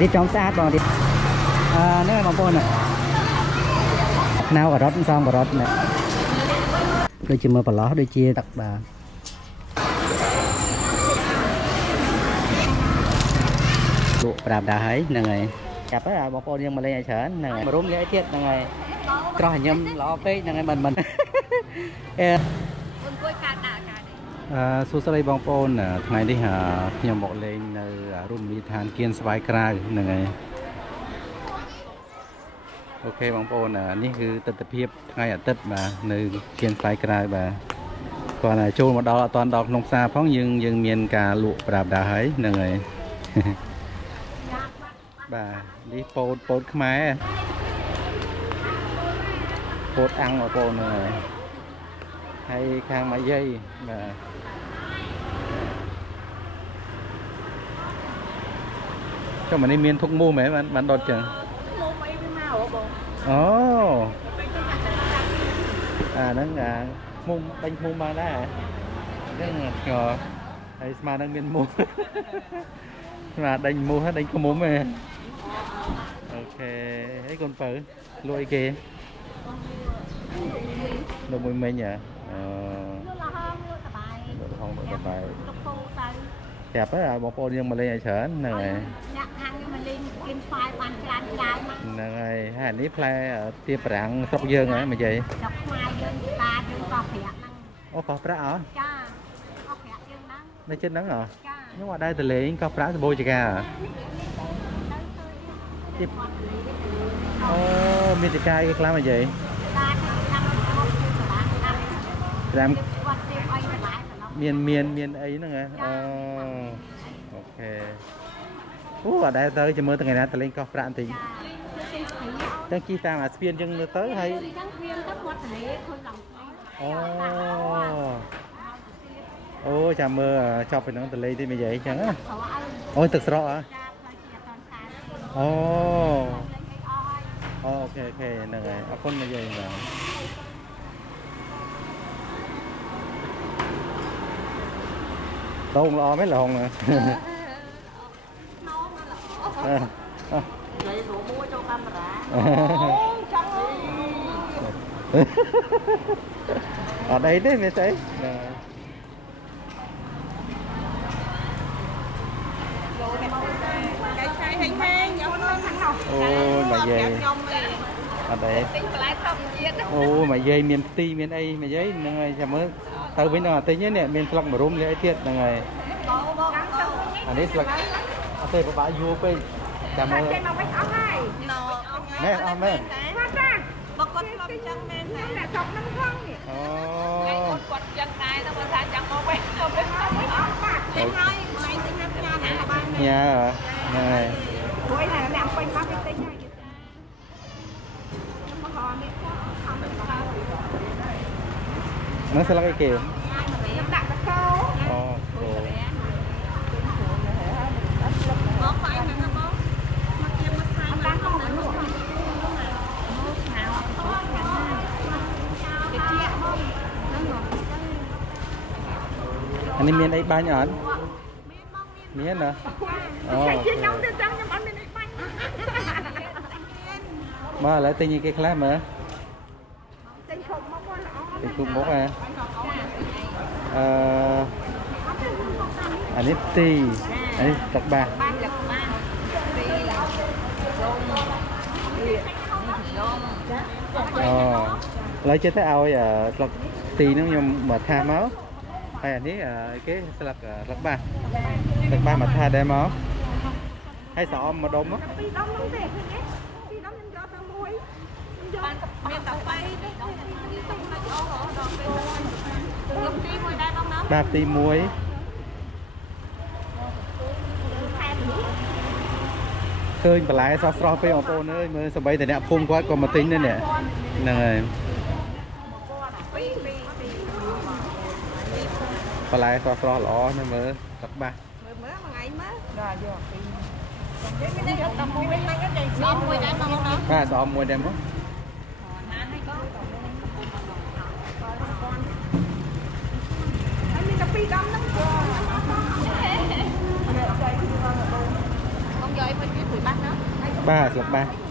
รีบจองสะอาดบางทีนี่บางคนอ่ะนาวกับรถซองกับรถเนี่ยโดยจีมือปลาล้อโดยจีตักบาลูกปราบดาให้ยังไงจับไปบางคนยังมาเล่นเฉยยังไงมารุ่มเยอะเทียดยังไงก็เห็นยำล้อไปยังไงมันสุดสลายบางปอนថ្ងៃនេះខ្ញុំមកលេងនៅរមណីយដ្ឋានគៀនស្វាយក្រៅហ្នឹងហើយអូខេបងប្អូននេះគឺទស្សនវិជ្ជាថ្ងៃអាទិត្យបាទនៅគៀនស្វាយក្រៅបាទគាត់ចូលមកដល់អត់ដល់ក្នុងផ្សារផងយើងមានការលក់ប្រាប់ដែរហើយហ្នឹងហើយបាទនេះពោតខ្មែរពោតអាំងបងប្អូនហ្នឹងហើយខាងមកយាយបាទចុះមកនេះមានធុកមូមែនបានដុតចឹងអូហ្នឹងមូដេញមូមកដែរហ្នឹងឆ្ងល់ហើយស្មានឹងមានមូស្មាដេញមូហើយដេញខ្មុំឯងអូខេហើយកូនបើលួយគេលុយមួយមិញហ៎លុយហងលុយសបាយចាប់ហ៎បងប្អូនយើងមកលេងឲ្យច្រើនហ្នឹងហើយហ្នឹងហើយហើយនេះផ្លែទាប្រាំងស្រុកយើងហ៎មកយាយស្រុកខ្មែរយើងតាយើងកោះប្រាក់ហ្នឹងអូកោះប្រាក់ហ៎ចាកោះប្រាក់យើងហ្នឹងនៅចិត្តហ្នឹងហ៎ខ្ញុំអត់ដែរទៅលេងកោះប្រាក់សបូរចកាអូមានចកាអីខ្លះមកយាយតាមមានអីហ្នឹងហ៎អូខេអូអត់ដែរទៅចាំមើលថ្ងៃណាទៅលេងកោះប្រាក់បន្តិចចឹងជិះតាមអាស្ពានចឹងទៅហើយអូចាំមើលចប់ពីហ្នឹងទៅលេងទីមួយយាយចឹងណាអូទឹកស្រកហ៎អូអូខេហ្នឹងហើយអរគុណមកយាយបាទដងល្អមែនឡងយាយsố mua cho camera chắc ở đây đấy mấy thấy ôi mà về ở đây ôi mà dây miền ti miền ấy mà giấy này chả mới từ bên nào tới nhé nè miền lắc mà rôm lấy thiệt là ngày anh ấy lắc ở đây có bãi vua bên chả mới mẹ mẹ bọc con lom chân men này là sọc năm con nè cái con quật chân này nó mà chẳng có bé tính thôi mày tính nhà này là ba nhà hả này cuối này làm quanh ba cái tính này nó sẽ là cái kiểu anh em miền ấy ba nhỏ miền hả mà lại tên như cái khác mà tên cũng bốc à anh ấy tì anh ấy đặc ba lấy chơi thấy ao giờ tì nó nhưng mà tha máu hay anh ấy cái lật ba mà tha đem máu hay sợ mà đông á ba tí muối khơi bà lái sao so với ông cô nữa mới sao bây giờ đẹp phun quá còn mà tính nữa nè này bà lái sao so lỏ nên mới tập ba ba đom mùi đem đó con dơi phải biết 13 ba sập ba